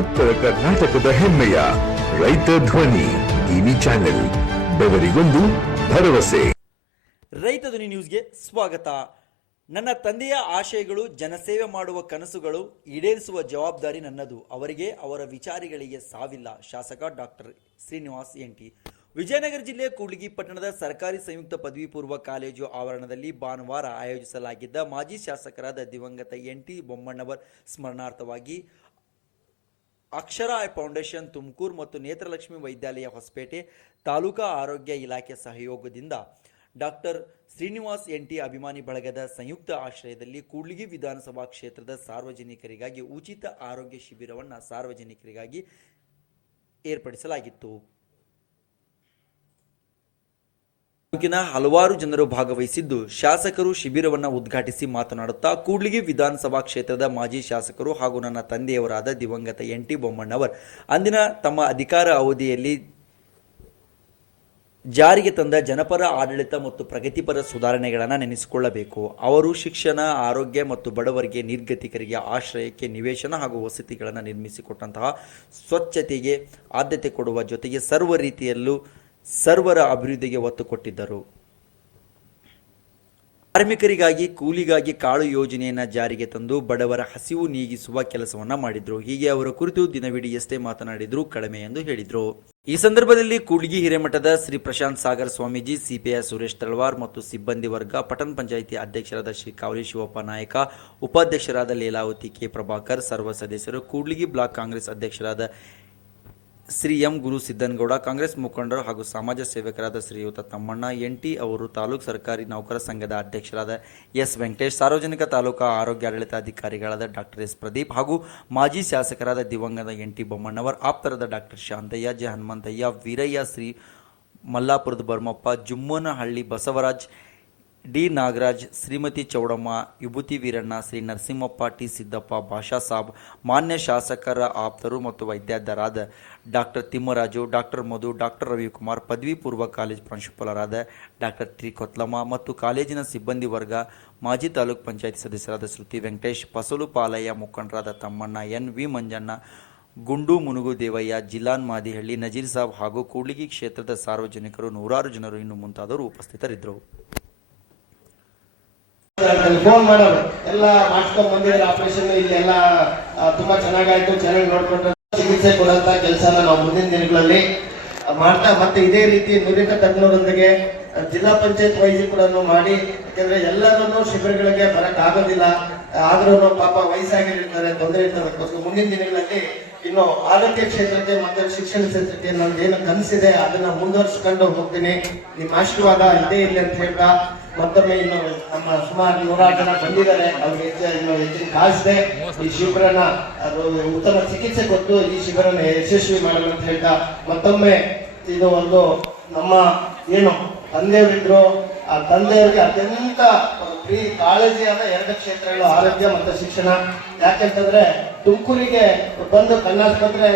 ಉತ್ತರ ಕರ್ನಾಟಕದ ಹೆಮ್ಮೆಯ ರೈತ ಧ್ವನಿ ಟಿವಿ ಚಾನೆಲ್, ಬೆವರಿಗೊಂದು ಭರವಸೆ. ರೈತ ಧ್ವನಿ ನ್ಯೂಸ್ಗೆ ಸ್ವಾಗತ. ನನ್ನ ತಂದೆಯ ಆಶಯಗಳು, ಜನಸೇವೆ ಮಾಡುವ ಕನಸುಗಳು ಈಡೇರಿಸುವ ಜವಾಬ್ದಾರಿ ನನ್ನದು. ಅವರಿಗೆ, ಅವರ ವಿಚಾರಿಗಳಿಗೆ ಸಾವಿಲ್ಲ. ಶಾಸಕ ಡಾಕ್ಟರ್ ಶ್ರೀನಿವಾಸ್ ಎಂಟಿ ವಿಜಯನಗರ ಜಿಲ್ಲೆಯ ಕೂಡ್ಲಿಗಿ ಪಟ್ಟಣದ ಸರ್ಕಾರಿ ಸಂಯುಕ್ತ ಪದವಿ ಪೂರ್ವ ಕಾಲೇಜು ಆವರಣದಲ್ಲಿ ಭಾನುವಾರ ಆಯೋಜಿಸಲಾಗಿದ್ದ ಮಾಜಿ ಶಾಸಕರಾದ ದಿವಂಗತ ಎನ್. ಟಿ. ಬೊಮ್ಮಣ್ಣವರ್ ಸ್ಮರಣಾರ್ಥವಾಗಿ ಅಕ್ಷರ ಫೌಂಡೇಶನ್ ತುಮಕೂರು ಮತ್ತು ನೇತ್ರಲಕ್ಷ್ಮಿ ವೈದ್ಯಾಲಯ ಹೊಸಪೇಟೆ ತಾಲೂಕಾ ಆರೋಗ್ಯ ಇಲಾಖೆ ಸಹಯೋಗದಿಂದ ಡಾಕ್ಟರ್ ಶ್ರೀನಿವಾಸ್ ಎಂಟಿ ಅಭಿಮಾನಿ ಬಳಗದ ಸಂಯುಕ್ತ ಆಶ್ರಯದಲ್ಲಿ ಕೂಡ್ಲಿಗಿ ವಿಧಾನಸಭಾ ಕ್ಷೇತ್ರದ ಸಾರ್ವಜನಿಕರಿಗಾಗಿ ಉಚಿತ ಆರೋಗ್ಯ ಶಿಬಿರವನ್ನು ಸಾರ್ವಜನಿಕರಿಗಾಗಿ ಏರ್ಪಡಿಸಲಾಗಿತ್ತು. ತಾಲೂಕಿನ ಹಲವಾರು ಜನರು ಭಾಗವಹಿಸಿದ್ದು ಶಾಸಕರು ಶಿಬಿರವನ್ನು ಉದ್ಘಾಟಿಸಿ ಮಾತನಾಡುತ್ತಾ ಕೂಡ್ಲಿಗಿ ವಿಧಾನಸಭಾ ಕ್ಷೇತ್ರದ ಮಾಜಿ ಶಾಸಕರು ಹಾಗೂ ನನ್ನ ತಂದೆಯವರಾದ ದಿವಂಗತ ಎನ್ ಟಿ ಬೊಮ್ಮಣ್ಣವರ್. ಅಂದಿನ ತಮ್ಮ ಅಧಿಕಾರ ಅವಧಿಯಲ್ಲಿ ಜಾರಿಗೆ ತಂದ ಜನಪರ ಆಡಳಿತ ಮತ್ತು ಪ್ರಗತಿಪರ ಸುಧಾರಣೆಗಳನ್ನು ನೆನೆಸಿಕೊಳ್ಳಬೇಕು. ಅವರು ಶಿಕ್ಷಣ, ಆರೋಗ್ಯ ಮತ್ತು ಬಡವರಿಗೆ ನಿರ್ಗತಿಕರಿಗೆ ಆಶ್ರಯಕ್ಕೆ ನಿವೇಶನ ಹಾಗೂ ವಸತಿಗಳನ್ನು ನಿರ್ಮಿಸಿಕೊಟ್ಟಂತಹ ಸ್ವಚ್ಛತೆಗೆ ಆದ್ಯತೆ ಕೊಡುವ ಜೊತೆಗೆ ಸರ್ವ ರೀತಿಯಲ್ಲೂ ಸರ್ವರ ಅಭಿವೃದ್ಧಿಗೆ ಒತ್ತು ಕೊಟ್ಟಿದ್ದರು. ಕಾರ್ಮಿಕರಿಗಾಗಿ, ಕೂಲಿಗಾಗಿ ಕಾಳು ಯೋಜನೆಯನ್ನು ಜಾರಿಗೆ ತಂದು ಬಡವರ ಹಸಿವು ನೀಗಿಸುವ ಕೆಲಸವನ್ನ ಮಾಡಿದ್ರು. ಹೀಗೆ ಅವರ ಕುರಿತು ದಿನವಿಡೀ ಎಷ್ಟೇ ಮಾತನಾಡಿದ್ರು ಕಡಿಮೆ ಎಂದು ಹೇಳಿದ್ರು. ಈ ಸಂದರ್ಭದಲ್ಲಿ ಕೂಡ್ಲಿಗಿ ಹಿರೇಮಠದ ಶ್ರೀ ಪ್ರಶಾಂತ್ ಸಾಗರ್ ಸ್ವಾಮೀಜಿ, ಸಿಪಿಐ ಸುರೇಶ್ ತಳವಾರ್ ಮತ್ತು ಸಿಬ್ಬಂದಿ ವರ್ಗ ಪಟನ್ ಪಂಚಾಯಿತಿ ಅಧ್ಯಕ್ಷರಾದ ಶ್ರೀ ಕಾವಲಿ ಶಿವಪ್ಪ ನಾಯಕ, ಉಪಾಧ್ಯಕ್ಷರಾದ ಲೀಲಾವತಿ ಕೆ. ಪ್ರಭಾಕರ್, ಸರ್ವ ಸದಸ್ಯರು ಕೂಡ್ಲಿಗಿ ಬ್ಲಾಕ್ ಕಾಂಗ್ರೆಸ್ ಅಧ್ಯಕ್ಷರಾದ ಶ್ರೀ ಎಂ ಗುರು ಸಿದ್ದನಗೌಡ, ಕಾಂಗ್ರೆಸ್ ಮುಖಂಡರು ಹಾಗೂ ಸಮಾಜ ಸೇವಕರಾದ ಶ್ರೀಯುತ ತಮ್ಮಣ್ಣ ಎನ್ ಟಿ ಅವರು, ತಾಲೂಕು ಸರ್ಕಾರಿ ನೌಕರ ಸಂಘದ ಅಧ್ಯಕ್ಷರಾದ ಎಸ್ ವೆಂಕಟೇಶ್, ಸಾರ್ವಜನಿಕ ತಾಲೂಕಾ ಆರೋಗ್ಯ ಆಡಳಿತಾಧಿಕಾರಿಗಳಾದ ಡಾಕ್ಟರ್ ಎಸ್ ಪ್ರದೀಪ್ ಹಾಗೂ ಮಾಜಿ ಶಾಸಕರಾದ ದಿವಂಗತ ಎನ್ ಟಿ ಬೊಮ್ಮಣ್ಣವರ್, ಆಪ್ತರಾದ ಡಾಕ್ಟರ್ ಶಾಂತಯ್ಯ, ಜೆ ಹನುಮಂತಯ್ಯ, ವೀರಯ್ಯ ಶ್ರೀ ಮಲ್ಲಾಪುರದ ಬರ್ಮಪ್ಪ, ಜುಮ್ಮನಹಳ್ಳಿ ಬಸವರಾಜ್ ಡಿ ನಾಗರಾಜ್, ಶ್ರೀಮತಿ ಚೌಡಮ್ಮ, ವಿಭೂತಿ ವೀರಣ್ಣ, ಶ್ರೀ ನರಸಿಂಹಪ್ಪ, ಟಿ ಸಿದ್ದಪ್ಪ ಭಾಷಾ ಸಾಬ್, ಮಾನ್ಯ ಶಾಸಕರ ಆಪ್ತರು ಮತ್ತು ವೈದ್ಯಾಧರಾದ doctor Thimmaraju doctor Madhu doctor Ravikumar, ಪದವಿ ಪೂರ್ವ ಕಾಲೇಜ್ ಪ್ರಾಂಶುಪಾಲರಾದ ಡಾಕ್ಟರ್ ಟಿ ಕೊತ್ಲಮ್ಮ ಮತ್ತು ಕಾಲೇಜಿನ ಸಿಬ್ಬಂದಿ ವರ್ಗ, ಮಾಜಿ ತಾಲೂಕ್ ಪಂಚಾಯತ್ ಸದಸ್ಯರಾದ ಶ್ರುತಿ ವೆಂಕಟೇಶ್, ಫಸಲು ಪಾಲಯ್ಯ ಮುಖಂಡರಾದ ತಮ್ಮಣ್ಣ ಎನ್ ವಿ ಮಂಜಣ್ಣ, ಗುಂಡು ಮುನುಗು ದೇವಯ್ಯ ಜಿಲ್ಲಾನ್ ಮಾದಿಹಳ್ಳಿ, ನಜೀರ್ ಸಾಬ್ ಹಾಗೂ ಕೂಡ್ಲಿಗಿ ಕ್ಷೇತ್ರದ ಸಾರ್ವಜನಿಕರು ನೂರಾರು ಜನರು ಇನ್ನು ಮುಂತಾದವರು ಉಪಸ್ಥಿತರಿದ್ದರು. ಫೋನ್ ಮಾಡೋರು. ಎಲ್ಲ ಮಾಡ್ಸ್ಕೊಂಡ್ ಬಂದಿದ್ದಾರೆ ಆಪರೇಷನ್ ಇಲ್ಲಿ ಎಲ್ಲ ತುಂಬಾ ಚೆನ್ನಾಗಾಯ್ತು. ಚೆನ್ನಾಗಿ ನೋಡ್ಕೊಂಡ್ರೆ. ಚಿಕಿತ್ಸೆ ಕೊಡಂತ ಕೆಲಸನ ನಾವು ಮುಂದಿನ ದಿನಗಳಲ್ಲಿ ಮಾಡ್ತಾ ಮತ್ತೆ ಇದೇ ರೀತಿ ನುರಿತ ತಜ್ಞರೊಂದಿಗೆ ಜಿಲ್ಲಾ ಪಂಚಾಯತ್ ವೈಸ್ ಕೂಡ ಮಾಡಿ, ಯಾಕಂದ್ರೆ ಎಲ್ಲರನ್ನೂ ಶಿಬಿರಗಳಿಗೆ ಬರಕ್ ಆಗೋದಿಲ್ಲ. ಆದ್ರೂ ಪಾಪ ವಯಸ್ಸಾಗಿರ್ತಾರೆ, ತೊಂದರೆ ಇರ್ತಾರೆ ಅದಕ್ಕೋಸ್ಕರ ಮುಂದಿನ ದಿನಗಳಲ್ಲಿ ಇನ್ನು ಆರೋಗ್ಯ ಕ್ಷೇತ್ರಕ್ಕೆ ಮತ್ತೆ ಶಿಕ್ಷಣ ಕ್ಷೇತ್ರಕ್ಕೆ ನಂದು ಏನು ಕನಸಿದೆ, ಅದನ್ನ ಮುಂದುವರ್ಸ್ಕೊಂಡು ಹೋಗ್ತೀನಿ. ನಿಮ್ಮ ಆಶೀರ್ವಾದ ಇದೇ ಇಲ್ಲ ಅಂತ ಹೇಳ್ತಾ ಮತ್ತೊಮ್ಮೆ ಇನ್ನು ನಮ್ಮ ಸುಮಾರು ನೂರಾರು ಜನ ಬಂದಿದ್ದಾರೆ. ಅವ್ರಿಗೆ ಇನ್ನು ಹೆಚ್ಚಿನ ಕಾಸಿದೆ ಈ ಶಿಬಿರನ ಉತ್ತಮ ಚಿಕಿತ್ಸೆ ಕೊಟ್ಟು ಈ ಶಿಬಿರನ ಯಶಸ್ವಿ ಅಂತ ಹೇಳ್ತಾ ಮತ್ತೊಮ್ಮೆ ಇದು ಒಂದು ನಮ್ಮ ಏನು ತಂದೆಯವರಿದ್ರು, ಆ ತಂದೆಯವರಿಗೆ ಅತ್ಯಂತ ಪ್ರೀ ಕಾಳಜಿಯಾದ ಎರಡು ಕ್ಷೇತ್ರಗಳು, ಆರೋಗ್ಯ ಮತ್ತು ಶಿಕ್ಷಣ. ಯಾಕೆಂತಂದ್ರೆ ತುಮಕೂರಿಗೆ ಬಂದು ಕಣ್ಣಾಸ್ಪತ್ರೆ